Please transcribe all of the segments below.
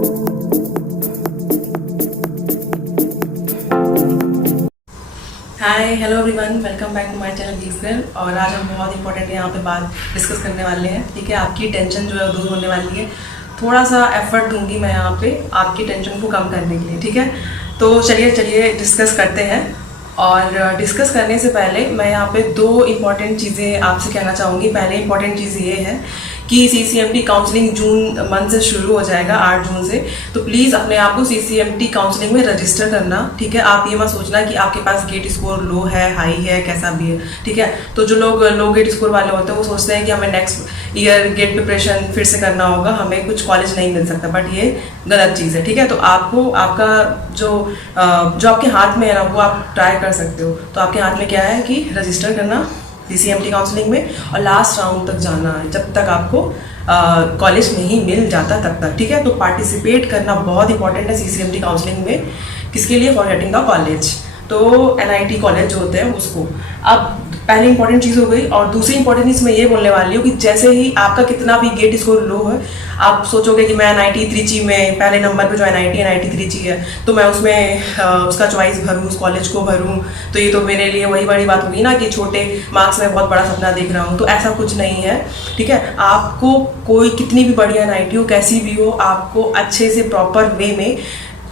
Hi hello everyone, welcome back to my channel geeks girl. और आज हम बहुत इंपॉर्टेंट यहाँ पे बात डिस्कस करने वाले हैं। ठीक है, आपकी टेंशन जो है दूर होने वाली है। थोड़ा सा एफर्ट दूंगी मैं यहाँ पे आपकी टेंशन को कम करने के लिए। ठीक है, तो चलिए डिस्कस करते हैं। और डिस्कस करने से पहले मैं यहाँ पे दो इम्पॉर्टेंट चीज़ें आपसे कहना चाहूँगी। पहले इम्पॉर्टेंट चीज़ ये है कि CCMT काउंसलिंग जून मंथ से शुरू हो जाएगा, 8 जून से। तो प्लीज़ अपने आप को CCMT काउंसलिंग में रजिस्टर करना। ठीक है, आप ये मत सोचना कि आपके पास गेट स्कोर लो है, हाई है, कैसा भी है। ठीक है, तो जो लोग लो गेट स्कोर वाले होते हैं वो सोचते हैं कि हमें नेक्स्ट ईयर गेट प्रिपरेशन फिर से करना होगा, हमें कुछ कॉलेज नहीं मिल सकता। बट ये गलत चीज़ है। ठीक है, तो आपको आपका जो आपके हाथ में है ना, वो आप ट्राई कर सकते हो। तो आपके हाथ में क्या है कि रजिस्टर करना CCMT काउंसलिंग में और लास्ट राउंड तक जाना है, जब तक आपको कॉलेज नहीं मिल जाता तब तक। ठीक है, तो पार्टिसिपेट करना बहुत इंपॉर्टेंट है CCMT काउंसलिंग में। किसके लिए? For getting the college. तो NIT कॉलेज जो होते हैं उसको। अब पहली इंपॉर्टेंट चीज़ हो गई। और दूसरी इंपॉर्टेंट चीज़ मैं ये बोलने वाली हूँ कि जैसे ही आपका कितना भी गेट स्कोर लो है, आप सोचोगे कि मैं NIT त्रिची में पहले नंबर पे जो NIT त्रिची है, तो मैं उसमें उसका चॉइस भरूँ, उस कॉलेज को भरूँ, तो ये तो मेरे लिए वही बड़ी बात होगी ना कि छोटे मार्क्स में बहुत बड़ा सपना देख रहा हूँ। तो ऐसा कुछ नहीं है। ठीक है, आपको कोई कितनी भी बढ़िया NIT हो, कैसी भी हो, आपको अच्छे से प्रॉपर वे में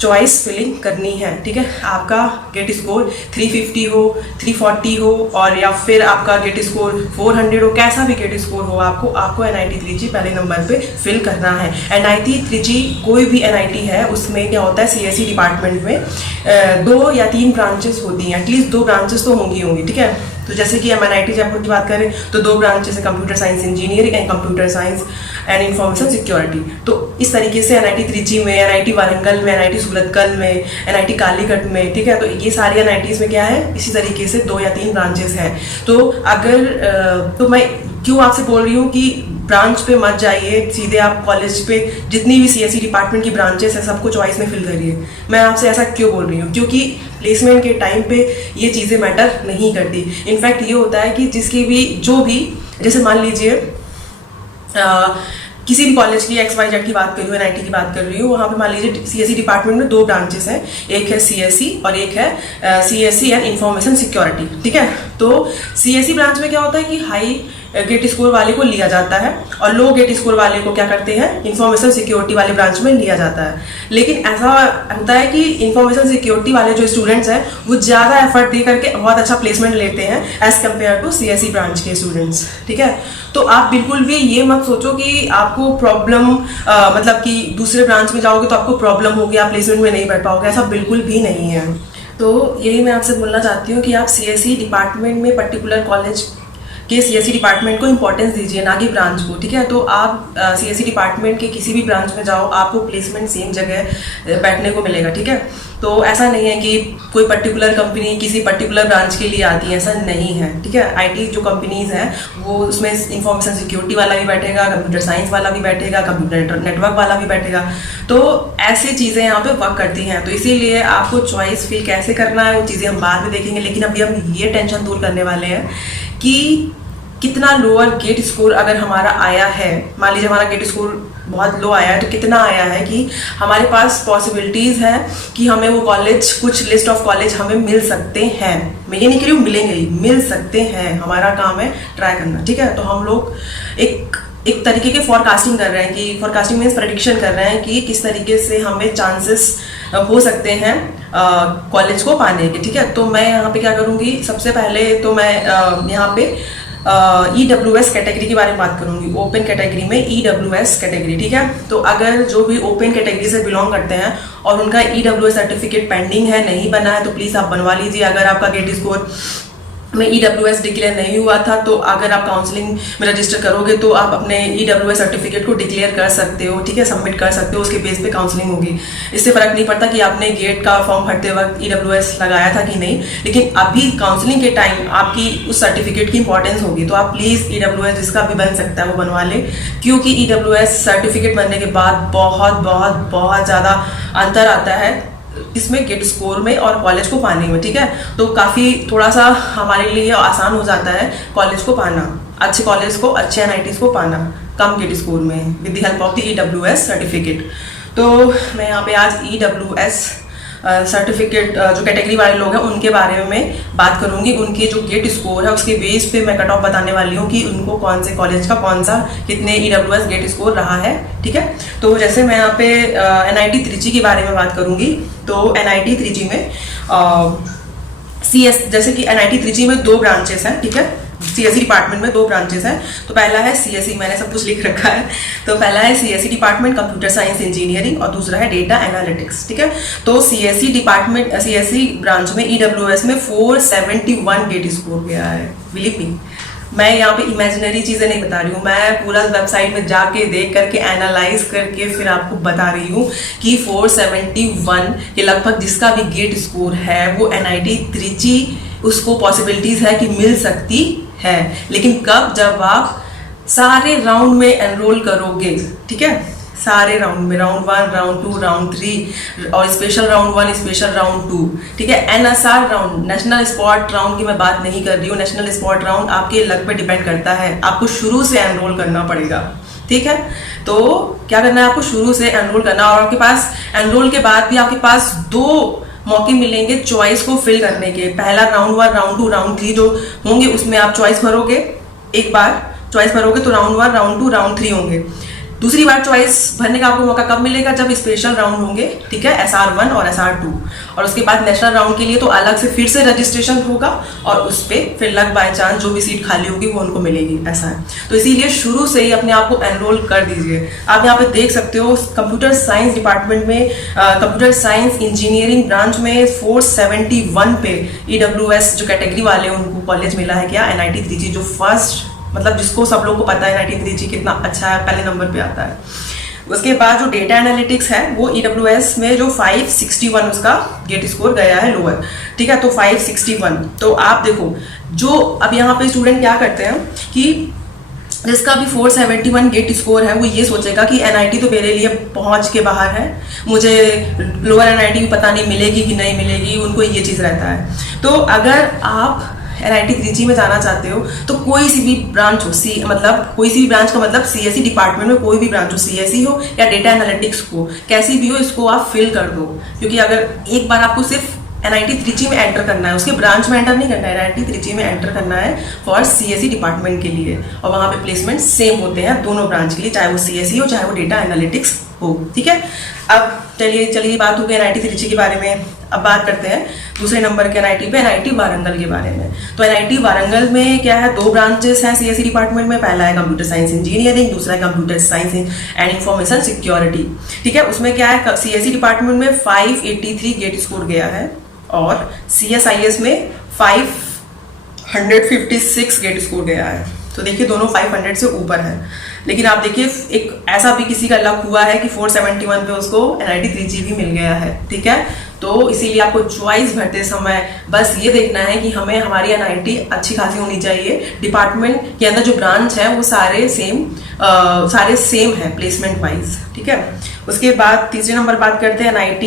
चॉइस फिलिंग करनी है। ठीक है, आपका गेट स्कोर 350 हो, 340 हो, और या फिर आपका गेट स्कोर 400 हो, कैसा भी गेट स्कोर हो, आपको NIT त्रिची पहले नंबर पे फिल करना है। NIT त्रिची कोई भी NIT है, उसमें क्या होता है, CSE डिपार्टमेंट में 2 या 3 ब्रांचेस होती हैं। एटलीस्ट 2 ब्रांचेस तो होंगी। ठीक है, तो जैसे कि हम NIT जयपुर की बात करें तो 2 ब्रांचेस है, computer science engineering and computer science and information security. तो इस तरीके से NIT त्रिची में, NIT वारंगल में, NIT सूरतकल में, NIT कालीकट में। ठीक है, तो ये सारी NITs में क्या है, इसी तरीके से 2 या 3 ब्रांचेस हैं। तो अगर तो मैं क्यों आपसे बोल रही हूँ कि ब्रांच पे मत जाइए, सीधे आप कॉलेज पे जितनी भी CSE डिपार्टमेंट की ब्रांचेस है सबको चॉइस में फिल करिए। मैं आपसे ऐसा क्यों बोल रही हूँ? क्योंकि प्लेसमेंट के टाइम पे ये चीज़ें मैटर नहीं करती। इनफैक्ट ये होता है कि जिसकी भी जो भी, जैसे मान लीजिए किसी भी कॉलेज की XYZ की बात कर रही हूँ, NIT की बात कर रही हूँ, वहाँ पे मान लीजिए CSE डिपार्टमेंट में 2 ब्रांचेस हैं, एक है CSE और एक है CSE एंड इंफॉर्मेशन सिक्योरिटी। ठीक है, तो CSE ब्रांच में क्या होता है कि हाई गेट स्कोर वाले को लिया जाता है और लो गेट स्कोर वाले को क्या करते हैं, इंफॉर्मेशन सिक्योरिटी वाले ब्रांच में लिया जाता है। लेकिन ऐसा होता है कि इंफॉर्मेशन सिक्योरिटी वाले जो स्टूडेंट्स हैं वो ज़्यादा एफर्ट दे करके बहुत अच्छा प्लेसमेंट लेते हैं as compare to CSE branch के स्टूडेंट्स। ठीक है, तो आप बिल्कुल भी ये मत सोचो कि आपको प्रॉब्लम मतलब कि दूसरे ब्रांच में जाओगे तो आपको प्रॉब्लम होगी, आप प्लेसमेंट में नहीं बैठ पाओगे, ऐसा बिल्कुल भी नहीं है। तो यही मैं आपसे बोलना चाहती हूँ कि आप CSE डिपार्टमेंट में पर्टिकुलर कॉलेज के CSE डिपार्टमेंट को इंपॉर्टेंस दीजिए, ना कि ब्रांच को। ठीक है, तो आप CSE डिपार्टमेंट के किसी भी ब्रांच में जाओ, आपको प्लेसमेंट सेम जगह बैठने को मिलेगा। ठीक है, तो ऐसा नहीं है कि कोई पर्टिकुलर कंपनी किसी पर्टिकुलर ब्रांच के लिए आती है, ऐसा नहीं है। ठीक है, IT जो कंपनीज हैं वो उसमें इंफॉर्मेशन सिक्योरिटी वाला भी बैठेगा, कंप्यूटर साइंस वाला भी बैठेगा, कंप्यूटर नेटवर्क वाला भी बैठेगा। तो ऐसी चीज़ें यहाँ पे वर्क करती हैं। तो इसीलिए आपको चॉइस फिल कैसे करना है वो चीज़ें हम बाद में देखेंगे। लेकिन अभी हम ये टेंशन दूर करने वाले हैं कि कितना लोअर गेट स्कोर अगर हमारा आया है, मान लीजिए हमारा गेट स्कोर बहुत लो आया है, तो कितना आया है कि हमारे पास पॉसिबिलिटीज़ है कि हमें वो कॉलेज, कुछ लिस्ट ऑफ कॉलेज हमें मिल सकते हैं। मैं ये नहीं कह रही हूँ मिलेंगे ही, मिल सकते हैं। हमारा काम है ट्राई करना। ठीक है, तो हम लोग एक तरीके के फॉरकास्टिंग कर रहे हैं कि फॉरकास्टिंग मीन्स प्रेडिक्शन कर रहे हैं कि किस तरीके से हमें चांसेस हो सकते हैं कॉलेज को पाने के। ठीक है, तो मैं यहाँ पे क्या करूँगी, सबसे पहले तो मैं यहाँ पे EWS कैटेगरी के बारे में बात करूंगी। ओपन कैटेगरी में EWS कैटेगरी। ठीक है, तो अगर जो भी ओपन कैटेगरी से बिलोंग करते हैं और उनका EWS सर्टिफिकेट पेंडिंग है, नहीं बना है, तो प्लीज़ आप बनवा लीजिए। अगर आपका गेट स्कोर में EWS डिक्लेयर नहीं हुआ था, तो अगर आप काउंसलिंग में रजिस्टर करोगे तो आप अपने EWS सर्टिफिकेट को डिक्लेयर कर सकते हो। ठीक है, सबमिट कर सकते हो, उसके बेस पे काउंसलिंग होगी। इससे फ़र्क नहीं पड़ता कि आपने गेट का फॉर्म भरते वक्त EWS लगाया था कि नहीं, लेकिन अभी काउंसलिंग के टाइम आपकी उस सर्टिफिकेट की इंपॉर्टेंस होगी। तो आप प्लीज़ EWS जिसका भी बन सकता है वो बनवा लें, क्योंकि EWS सर्टिफिकेट बनने के बाद बहुत बहुत बहुत ज़्यादा अंतर आता है इसमें गेट स्कोर में और कॉलेज को पाने में। ठीक है, तो काफ़ी थोड़ा सा हमारे लिए आसान हो जाता है कॉलेज को पाना, अच्छे कॉलेज को, अच्छे NITs को पाना कम गेट स्कोर में with the help of the EWS certificate. तो मैं यहाँ पे आज EWS सर्टिफिकेट जो कैटेगरी वाले लोग हैं उनके बारे में बात करूंगी। उनके जो गेट स्कोर है उसके बेस पे मैं कट ऑफ बताने वाली हूँ कि उनको कौन से कॉलेज का कौन सा कितने EWS गेट स्कोर रहा है, ठीक है। तो जैसे मैं यहाँ पे NIT त्रिची के बारे में बात करूंगी। तो NIT त्रिची में जैसे कि NIT त्रिची में 2 ब्रांचेस हैं, ठीक है। CSE डिपार्टमेंट में 2 ब्रांचेस हैं। तो पहला है CSE, मैंने सब कुछ लिख रखा है। तो पहला है CSE department computer science engineering और दूसरा है डेटा एनालिटिक्स, ठीक है। तो CSE डिपार्टमेंट CSE ब्रांच में EWS में 471 गेट स्कोर गया है। बिलीव मी, मैं यहाँ पे इमेजिनरी चीजें नहीं बता रही हूँ, मैं पूरा वेबसाइट में जाके देख करके एनालाइज करके फिर आपको बता रही हूँ कि 471 के लगभग जिसका भी गेट स्कोर है वो NIT त्रिची उसको पॉसिबिलिटीज है कि मिल सकती है। लेकिन कब? जब आप सारे राउंड में एनरोल करोगे, ठीक है। सारे राउंड में, राउंड 1, राउंड 2, राउंड 3 और स्पेशल राउंड 1, स्पेशल राउंड 2, ठीक है। NSR round, national spot round की मैं बात नहीं कर रही हूँ। नेशनल स्पॉट राउंड आपके लक पे डिपेंड करता है, आपको शुरू से एनरोल करना पड़ेगा, ठीक है। तो क्या करना है, आपको शुरू से एनरोल करना और आपके पास एनरोल के बाद भी आपके पास 2 मौके मिलेंगे चॉइस को फिल करने के। पहला राउंड 1, राउंड 2, राउंड 3 जो होंगे उसमें आप चॉइस भरोगे, एक बार चॉइस भरोगे तो राउंड 1, राउंड 2, राउंड 3 होंगे। दूसरी बार चॉइस भरने का आपको मौका कब मिलेगा? जब स्पेशल राउंड होंगे, ठीक है, SR1 और SR2। और उसके बाद नेशनल राउंड के लिए तो अलग से फिर से रजिस्ट्रेशन होगा और उस पर फिर लक बाय चांस जो भी सीट खाली होगी वो उनको मिलेगी, ऐसा है। तो इसीलिए शुरू से ही अपने आप को एनरोल कर दीजिए। आप यहाँ पे देख सकते हो कंप्यूटर साइंस डिपार्टमेंट में कंप्यूटर साइंस इंजीनियरिंग ब्रांच में 471 पे EWS जो कैटेगरी वाले उनको कॉलेज मिला है क्या? NIT त्रिची, जो फर्स्ट मतलब जिसको सब लोग को पता है NIT त्रिची कितना अच्छा है, पहले नंबर पे आता है। उसके बाद जो डेटा एनालिटिक्स है वो EWS में जो 561 उसका गेट स्कोर गया है लोअर, ठीक है। तो 561, तो आप देखो जो अब यहाँ पे स्टूडेंट क्या करते हैं कि जिसका भी 471 गेट स्कोर है वो ये सोचेगा कि NIT तो मेरे लिए पहुंच के बाहर है, मुझे लोअर NIT भी पता नहीं मिलेगी कि नहीं मिलेगी, उनको ये चीज़ रहता है। तो अगर आप NIT त्रिची में जाना चाहते हो तो कोई सी भी ब्रांच हो, मतलब कोई सी भी ब्रांच का मतलब CSE डिपार्टमेंट में कोई भी ब्रांच हो, CSE हो या डेटा एनालिटिक्स हो, कैसी भी हो, इसको आप फिल कर दो। क्योंकि अगर एक बार आपको सिर्फ NIT त्रिची में एंटर करना है, उसके ब्रांच में एंटर नहीं करना है, NIT त्रिची में एंटर करना है फॉर CSE डिपार्टमेंट के लिए। और वहाँ पे प्लेसमेंट सेम होते हैं दोनों ब्रांच के लिए, चाहे वो CSE हो चाहे वो डेटा एनालिटिक्स हो, ठीक है। अब चलिए बात हो गई NIT त्रिची के बारे में। अब बात करते हैं दूसरे नंबर के NIT पे, NIT वारंगल के बारे में। तो NIT वारंगल में क्या है, 2 ब्रांचेस हैं CSE डिपार्टमेंट में। पहला है कंप्यूटर साइंस इंजीनियरिंग, दूसरा है computer science and information security, ठीक है। उसमें क्या है, CSE डिपार्टमेंट में 583 गेट स्कोर गया है और CSIS में 556 गेट स्कोर गया है। तो देखिए दोनों 500 से ऊपर है। लेकिन आप देखिए एक ऐसा भी किसी का लक हुआ है कि 471 पे उसको NIT त्रिची भी मिल गया है, ठीक है। तो इसीलिए आपको चॉइस भरते समय बस ये देखना है कि हमें हमारी NIT अच्छी खासी होनी चाहिए। डिपार्टमेंट के अंदर जो ब्रांच है वो सारे सेम है प्लेसमेंट वाइज, ठीक है। उसके बाद तीसरे नंबर बात करते हैं NIT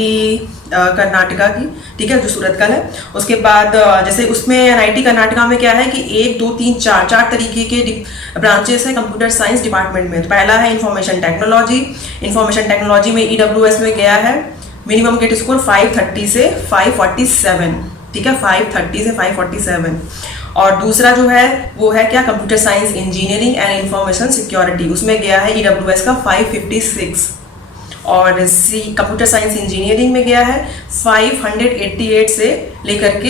कर्नाटका की, ठीक है, जो सूरतकल है। उसके बाद जैसे उसमें NIT कर्नाटका में क्या है कि 1, 2, 3, 4 तरीके के ब्रांचेस है कंप्यूटर साइंस डिपार्टमेंट में। तो पहला है इंफॉर्मेशन टेक्नोलॉजी। इंफॉर्मेशन टेक्नोलॉजी में EWS में गया है मिनिमम गेट स्कोर 530 से 547, ठीक है, 530 से 547। और दूसरा जो है वो है क्या, computer science engineering and information security, उसमें गया है EWS का 556। और कंप्यूटर साइंस इंजीनियरिंग में गया है 588 से लेकर के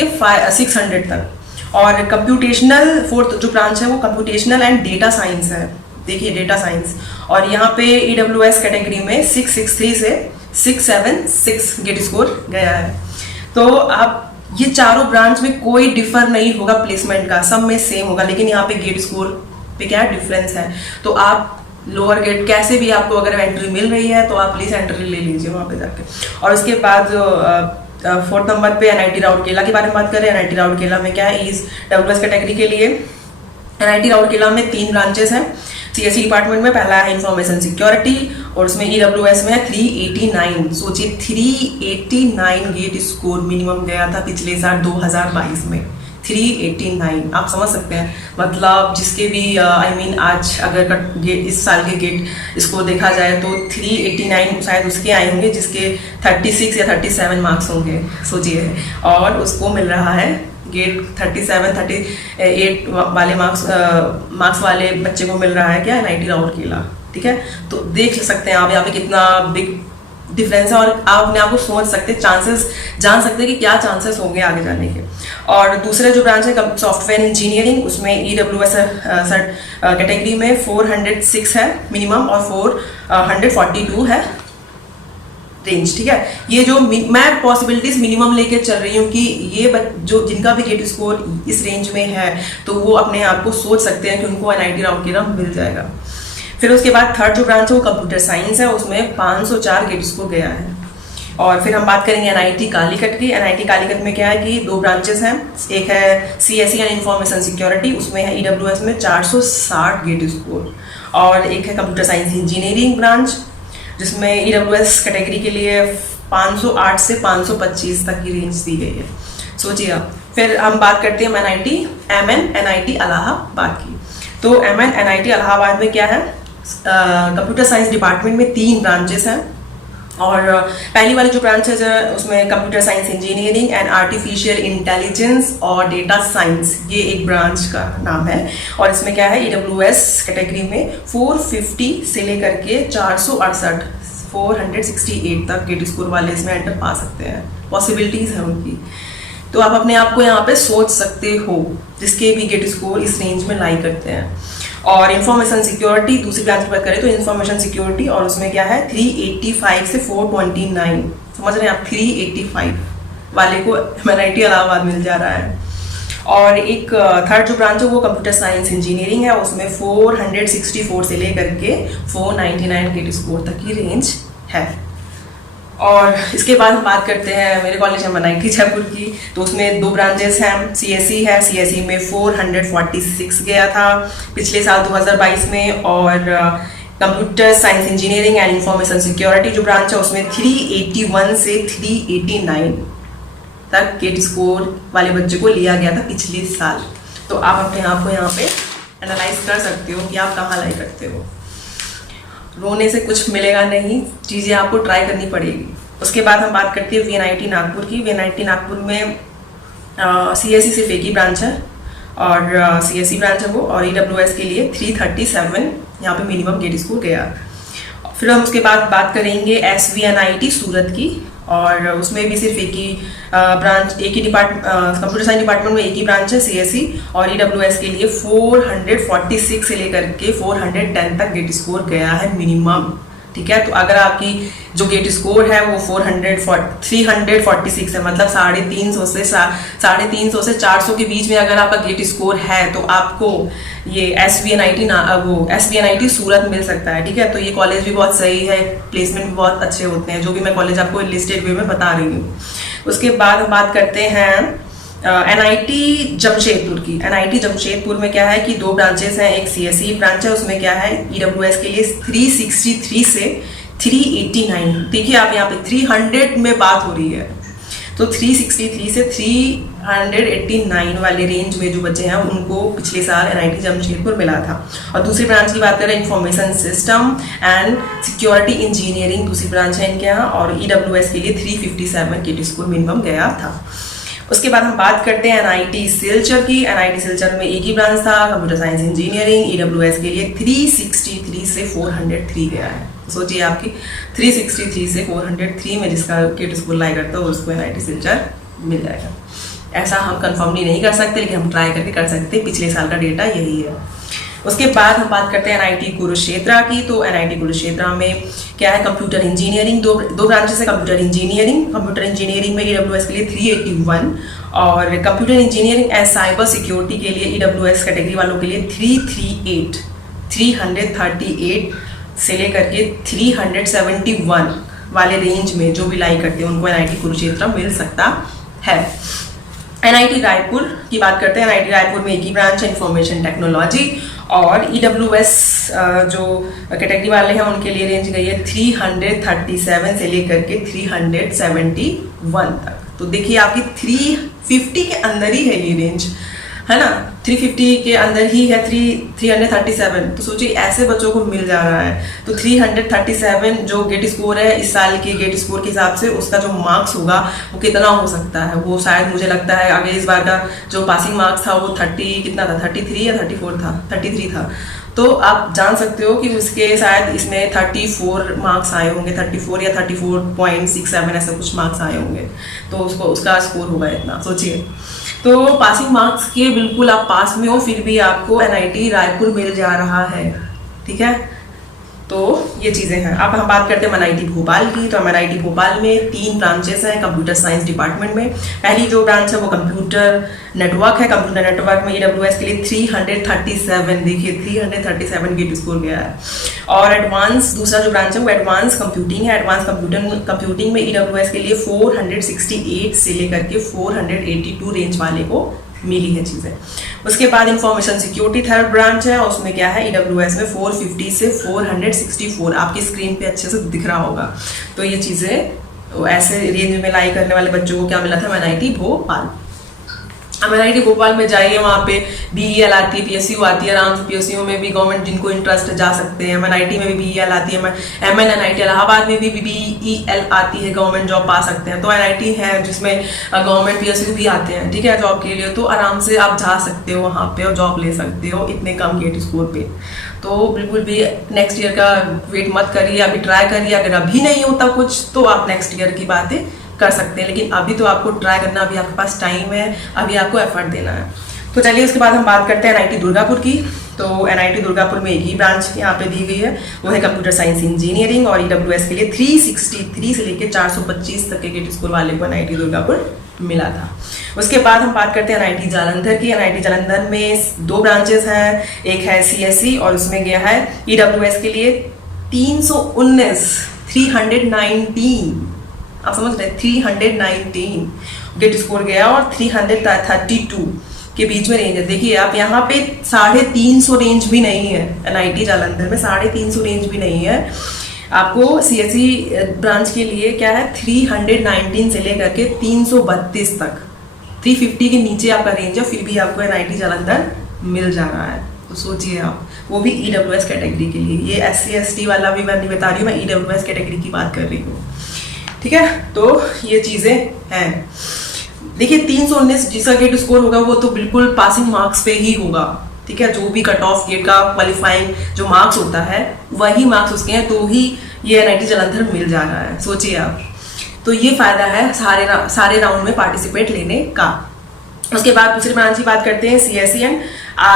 600 तक। और कंप्यूटेशनल फोर्थ जो ब्रांच है वो कंप्यूटेशनल एंड डेटा साइंस है, देखिए डेटा साइंस। और यहाँ पे EWS कैटेगरी में 663 से 676 गेट स्कोर गया है। तो आप ये चारों ब्रांच में कोई डिफर नहीं होगा प्लेसमेंट का, सब में सेम होगा। लेकिन यहाँ पे गेट स्कोर पे क्या डिफरेंस है, तो आप लोअर गेट कैसे भी आपको अगर एंट्री मिल रही है तो आप प्लीज एंट्री ले लीजिए वहाँ पे जाके। और उसके बाद जो 4th नंबर पे NIT राउरकेला के बारे में बात करें। NIT राउरकेला में क्या है, EWS कैटेगरी के लिए NIT राउरकेला में 3 ब्रांचेस हैं CSE डिपार्टमेंट में। पहला है इंफॉर्मेशन सिक्योरिटी और उसमें EWS में है 389। सोचिए 389 गेट स्कोर मिनिमम गया था पिछले साल 2022 में, 389। आप समझ सकते हैं, मतलब जिसके भी आज अगर इस साल के गेट इसको देखा जाए तो 389 शायद उसके आए होंगे जिसके 36 या 37 मार्क्स होंगे, सोचिए। और उसको मिल रहा है गेट 37 38 वाले मार्क्स वाले बच्चे को मिल रहा है क्या, NIT राउरकेला। ठीक है, तो देख सकते हैं आप यहाँ पे कितना बिग डिफरेंस है, और आप अपने आप को सोच सकते, चांसेस जान सकते हैं कि क्या चांसेस होंगे आगे जाने के। और दूसरे जो ब्रांच है सॉफ्टवेयर इंजीनियरिंग, उसमें EWS कैटेगरी में 406 है मिनिमम और 442 है रेंज। ठीक है, ये जो मैं पॉसिबिलिटीज मिनिमम लेके चल रही हूँ कि ये जो जिनका भी गेट स्कोर इस रेंज में है तो वो अपने आप को सोच सकते हैं कि उनको NIT राउरकेला मिल जाएगा। फिर उसके बाद थर्ड जो ब्रांच है वो कंप्यूटर साइंस है, उसमें 504 गेट स्कोर गया है। और फिर हम बात करेंगे NIT कालीकट की। NIT कालीकट में क्या है कि दो ब्रांचेस हैं, एक है CSE एंड इंफॉर्मेशन सिक्योरिटी, उसमें है EWS में 460 गेट स्कोर, और एक है कंप्यूटर साइंस इंजीनियरिंग ब्रांच जिसमें EWS कैटेगरी के लिए 508 से 525 तक की रेंज दी गई है, सोचिए आप। फिर हम बात करते हैं MN NIT इलाहाबाद की। तो MN NIT इलाहाबाद में क्या है, कंप्यूटर साइंस डिपार्टमेंट में 3 ब्रांचेस हैं, और पहली वाली जो ब्रांच है उसमें computer science engineering and artificial intelligence और डेटा साइंस, ये एक ब्रांच का नाम है। और इसमें क्या है, EWS कैटेगरी में 450 से लेकर के 468 468 तक गेट स्कोर वाले इसमें एंटर पा सकते हैं, पॉसिबिलिटीज है उनकी। तो आप अपने आप को यहाँ पे सोच सकते हो जिसके भी गेट स्कोर इस रेंज में लाई करते हैं। और इंफॉर्मेशन सिक्योरिटी दूसरी ब्रांच की बात करें तो इंफॉर्मेशन सिक्योरिटी, और उसमें क्या है 385 से 429, समझ रहे हैं आप, 385 वाले को NIT इलाहाबाद मिल जा रहा है। और एक थर्ड जो ब्रांच है वो कंप्यूटर साइंस इंजीनियरिंग है, उसमें 464 से लेकर के 499 गेट स्कोर तक की रेंज है। और इसके बाद हम बात करते हैं मेरे कॉलेज है NIT जयपुर की, तो उसमें 2 ब्रांचेस हैं, CSE है, CSE में 446 गया था पिछले साल 2022 में, और computer science engineering and information security जो ब्रांच है उसमें 381 से 389 तक गेट स्कोर वाले बच्चे को लिया गया था पिछले साल। तो आप अपने आप को यहाँ पे एनालाइज कर सकते हो कि आप कहाँ लाई करते हो। रोने से कुछ मिलेगा नहीं, चीज़ें आपको ट्राई करनी पड़ेगी। उसके बाद हम बात करते हैं VNIT नागपुर की। VNIT नागपुर में CSE सिर्फ एक ही ब्रांच है, और CSE ब्रांच है वो, और EWS के लिए 337 यहाँ पे मिनिमम गेट स्कोर गया। फिर हम उसके बाद बात करेंगे SVNIT सूरत की, और उसमें भी सिर्फ एक ही ब्रांच, एक ही कंप्यूटर साइंस डिपार्टमेंट में एक ही ब्रांच है CSE, और EWS के लिए 446 से लेकर के 410 तक गेट स्कोर गया है मिनिमम। ठीक है, तो अगर आपकी जो गेट स्कोर है वो 346 है, मतलब 350 से 400 के बीच में अगर आपका गेट स्कोर है तो आपको ये SVNIT सूरत मिल सकता है। ठीक है, तो ये कॉलेज भी बहुत सही है, प्लेसमेंट भी बहुत अच्छे होते हैं, जो भी मैं कॉलेज आपको लिस्टेड वे में बता रही हूँ। उसके बाद हम बात करते हैं NIT जमशेदपुर की। NIT जमशेदपुर में क्या है कि 2 ब्रांचेस हैं, एक CSE ब्रांच है, उसमें क्या है EWS के लिए 363 से 389, देखिए आप यहाँ पे 300 में बात हो रही है, तो 363 से 389 वाले रेंज में जो बच्चे हैं उनको पिछले साल NIT जमशेदपुर मिला था। और दूसरी ब्रांच की बात करें information system and security engineering, दूसरी ब्रांच है इनके यहाँ, और EWS के लिए 357 गेट स्कोर मिनिमम गया था। उसके बाद हम बात करते हैं NIT सिलचर की। NIT सिलचर में एक ही ब्रांच था, कंप्यूटर साइंस इंजीनियरिंग, EWS के लिए 363 से 403 गया है। सोचिए आपकी 363 से 403 में जिसका गेट स्कोर लाई करता है उसको NIT सिलचर मिल जाएगा। ऐसा हम कंफर्मली नहीं कर सकते, लेकिन हम ट्राई करके कर सकते हैं, पिछले साल का डेटा यही है। उसके बाद हम बात करते हैं NIT कुरुक्षेत्र की। तो NIT कुरुक्षेत्र में क्या है, कंप्यूटर इंजीनियरिंग, दो ब्रांचेस है, कंप्यूटर इंजीनियरिंग में EWS के लिए 381, और computer engineering and cyber security के लिए EWS कैटेगरी वालों के लिए 338 से लेकर के 371 वाले रेंज में जो भी लाई करते हैं उनको NIT कुरुक्षेत्र मिल सकता है। NIT रायपुर की बात करते हैं। NIT रायपुर में एक ही ब्रांच है, इंफॉर्मेशन टेक्नोलॉजी, और EWS जो कैटेगरी वाले हैं उनके लिए रेंज गई है 337 से लेकर के 371 तक। तो देखिए आपकी 350 के अंदर ही है ये रेंज, है ना, 350 के अंदर ही है, 337। तो सोचिए ऐसे बच्चों को मिल जा रहा है। तो 337 जो गेट स्कोर है इस साल के गेट स्कोर के हिसाब से उसका जो मार्क्स होगा वो कितना हो सकता है, वो शायद मुझे लगता है आगे इस बार का जो पासिंग मार्क्स था वो 30 कितना था, 33 या 34 था, 33 था। तो आप जान सकते हो कि उसके शायद इसमें 34 मार्क्स आए होंगे, 34 या 34.67 ऐसे कुछ मार्क्स आए होंगे। तो उसका स्कोर होगा इतना, सोचिए। तो पासिंग मार्क्स के बिल्कुल आप पास में हो, फिर भी आपको एनआईटी रायपुर मिल जा रहा है, ठीक है। तो ये चीज़ें हैं। अब हम बात करते हैं एनआईटी भोपाल की। तो एनआईटी भोपाल में 3 ब्रांचेस हैं कंप्यूटर साइंस डिपार्टमेंट में। पहली जो ब्रांच है वो कंप्यूटर नेटवर्क है। कंप्यूटर नेटवर्क में ईडब्ल्यूएस के लिए 337, देखिए 337 गेट स्कोर गया है। और एडवांस दूसरा जो ब्रांच है वो एडवांस कंप्यूटिंग है। एडवांस कंप्यूटिंग में ईडब्ल्यूएस के लिए 468 से लेकर के 482 रेंज वाले को मिली है चीज़ें। उसके बाद इंफॉर्मेशन सिक्योरिटी थर्ड ब्रांच है, उसमें क्या है ईडब्ल्यूएस में 450 से 464 आपकी स्क्रीन पे अच्छे से दिख रहा होगा। तो ये चीज़ें ऐसे रेंज में लाई करने वाले बच्चों को क्या मिला था, एनआईटी भोपाल। अब एनआईटी भोपाल में जाइए, वहाँ पे बीईएल आती है, पीएसयू आती है, आराम से पीएसयू में भी गवर्नमेंट जिनको इंटरेस्ट है जा सकते हैं। एनआईटी में भी बीईएल आती है, एमएनआईटी इलाहाबाद में भी बीईएल आती है, गवर्नमेंट जॉब पा सकते हैं। तो एनआईटी है जिसमें गवर्नमेंट पीएसयू भी आते हैं, ठीक है, जॉब के लिए। तो आराम से आप जा सकते हो वहाँ पे और जॉब ले सकते हो इतने कम गेट स्कोर पे। तो बिल्कुल भी नेक्स्ट ईयर का वेट मत करिए, अभी ट्राई करिए। अगर अभी नहीं होता कुछ तो आप नेक्स्ट ईयर की बातें कर सकते हैं, लेकिन अभी तो आपको ट्राई करना, अभी आपके पास टाइम है, अभी आपको एफर्ट देना है। तो चलिए उसके बाद हम बात करते हैं एनआईटी दुर्गापुर की। तो एनआईटी दुर्गापुर में एक ही ब्रांच यहाँ पे दी गई है, वो है कंप्यूटर साइंस इंजीनियरिंग। और ईडब्ल्यूएस के लिए 363 से लेकर 425 तक के गेट स्कोर वाले को एनआईटी दुर्गापुर मिला था। उसके बाद हम बात करते हैं एनआईटी जालंधर की। एनआईटी जालंधर में 2 ब्रांचेस हैं, एक है सीएसई और उसमें गया है ईडब्ल्यूएस के लिए 319 आप समझ रहे हैं, 319 गेट स्कोर गया और 332 के बीच में रेंज है। देखिए आप यहाँ पे 350 रेंज भी नहीं है, एनआईटी जालंधर में 350 रेंज भी नहीं है। आपको सीएसई ब्रांच के लिए क्या है 319 से लेकर के 332 तक, 350 के नीचे आपका रेंज है, फिर भी आपको एनआईटी जालंधर मिल जा रहा है। तो सोचिए आप, वो भी ईडब्ल्यूएस कैटेगरी के लिए। ये एससी एसटी वाला भी मैं नहीं बता रही हूँ, मैं ईडब्ल्यूएस कैटेगरी की बात कर रही हूँ, ठीक है। तो ये चीज़ें हैं। देखिए 319 जिसका गेट स्कोर होगा वो तो बिल्कुल पासिंग मार्क्स पे ही होगा, ठीक है। जो भी कट ऑफ गेट का क्वालिफाइंग जो मार्क्स होता है वही मार्क्स उसके हैं, तो ही ये एनआईटी जालंधर मिल जा रहा है, सोचिए आप। तो ये फायदा है सारे राउंड में पार्टिसिपेट लेने का। उसके बाद दूसरी ब्रांच की बात करते हैं सीएसई एंड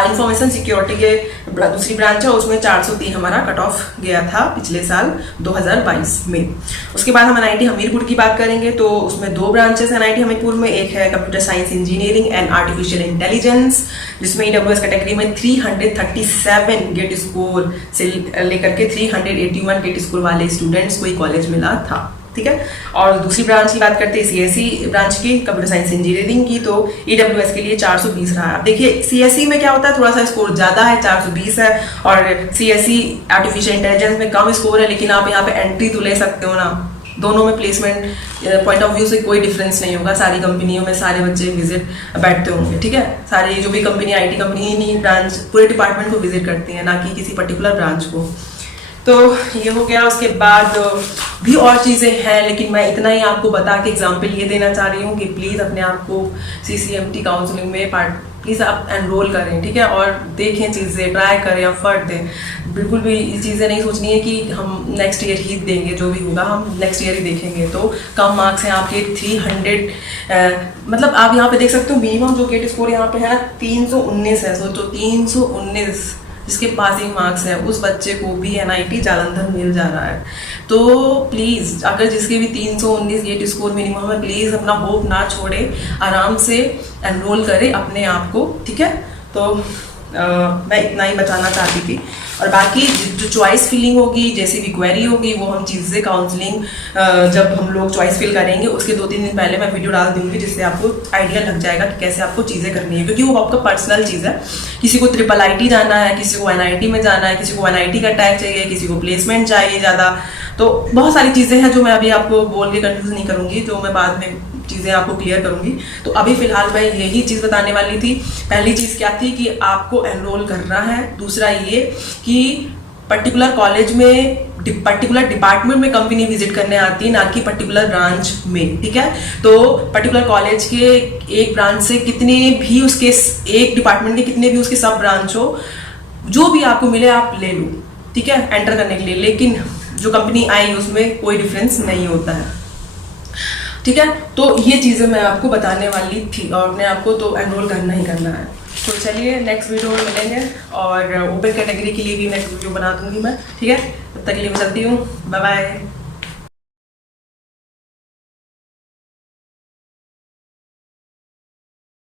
इंफॉर्मेशन सिक्योरिटी के दूसरी ब्रांच है, उसमें 403 हमारा कट ऑफ गया था पिछले साल 2022 में। उसके बाद हम एनआईटी हमीरपुर की बात करेंगे। तो उसमें 2 ब्रांचेस हैं एनआईटी हमीरपुर में, एक है computer science engineering and artificial intelligence, जिसमें ईडब्ल्यूएस कैटेगरी में 337 गेट स्कोर से लेकर के 381 गेट स्कोर वाले स्टूडेंट्स को ये कॉलेज मिला था, ठीक है। और दूसरी ब्रांच की बात करते हैं सीएसई ब्रांच की, कंप्यूटर साइंस इंजीनियरिंग की। तो ईडब्ल्यूएस के लिए 420 रहा है। अब देखिए सीएसई में क्या होता है, थोड़ा सा स्कोर ज़्यादा है, 420 है, और सीएसई आर्टिफिशियल इंटेलिजेंस में कम स्कोर है, लेकिन आप यहाँ पे एंट्री तो ले सकते हो ना। दोनों में प्लेसमेंट पॉइंट ऑफ व्यू से कोई डिफरेंस नहीं होगा, सारी कंपनियों में सारे बच्चे विजिट बैठते होंगे, ठीक है। सारी जो भी कंपनी आईटी कंपनी नहीं ब्रांच पूरे डिपार्टमेंट को विजिट करती हैं, ना कि किसी पर्टिकुलर ब्रांच को। तो ये हो गया। उसके बाद भी और चीज़ें हैं, लेकिन मैं इतना ही आपको बता के एग्जाम्पल ये देना चाह रही हूँ कि प्लीज़ अपने आप को सीसीएमटी काउंसलिंग में प्लीज़ आप एनरोल करें, ठीक है, और देखें चीज़ें, ट्राई करें, एफर्ट दें। बिल्कुल भी ये चीज़ें नहीं सोचनी है कि हम नेक्स्ट ईयर ही देंगे, जो भी होगा हम नेक्स्ट ईयर ही देखेंगे। तो कम मार्क्स हैं आपके 300, मतलब आप यहाँ पे देख सकते हो मिनिमम जो गेट स्कोर यहाँ पे है ना 319 है। सोचो 319 जिसके पासिंग मार्क्स है उस बच्चे को भी एनआईटी जालंधर मिल जा रहा है। तो प्लीज़ अगर जिसके भी 319 गेट स्कोर मिनिमम है, प्लीज़ अपना होप ना छोड़े, आराम से एनरोल करें अपने आप को, ठीक है। तो मैं इतना ही बताना चाहती थी। और बाकी जो चॉइस फिलिंग होगी, जैसी भी क्वेरी होगी, वो हम चीज़ें काउंसलिंग जब हम लोग चॉइस फिल करेंगे उसके 2-3 दिन पहले मैं वीडियो डाल दूंगी, जिससे आपको आइडिया लग जाएगा कि कैसे आपको चीज़ें करनी है, क्योंकि वो आपका पर्सनल चीज़ है। किसी को IIIT जाना है, किसी को एनआईटी में जाना है, किसी को एनआईटी का टैग चाहिए, किसी को प्लेसमेंट चाहिए ज़्यादा। तो बहुत सारी चीज़ें हैं जो मैं अभी आपको बोल के कंफ्यूज नहीं करूँगी, जो मैं बाद में चीज़ें आपको क्लियर करूंगी। तो अभी फिलहाल मैं यही चीज़ बताने वाली थी। पहली चीज़ क्या थी कि आपको एनरोल करना है, दूसरा ये कि पर्टिकुलर कॉलेज में पर्टिकुलर डिपार्टमेंट में कंपनी विजिट करने आती है, ना कि पर्टिकुलर ब्रांच में, ठीक है। तो पर्टिकुलर कॉलेज के एक ब्रांच से कितने भी उसके, एक डिपार्टमेंट के कितने भी उसके सब ब्रांच हो, जो भी आपको मिले आप ले लो, ठीक है, एंटर करने के लिए। लेकिन जो कंपनी आई उसमें कोई डिफरेंस नहीं होता है, ठीक है। तो ये चीज़ें मैं आपको बताने वाली थी और अपने आपको तो एनरोल करना ही करना है। तो चलिए नेक्स्ट वीडियो में मिलेंगे, और ओपन कैटेगरी के लिए भी नेक्स्ट वीडियो बना दूंगी मैं, ठीक है। तब तक के लिए मैं चलती हूँ, बाय बाय।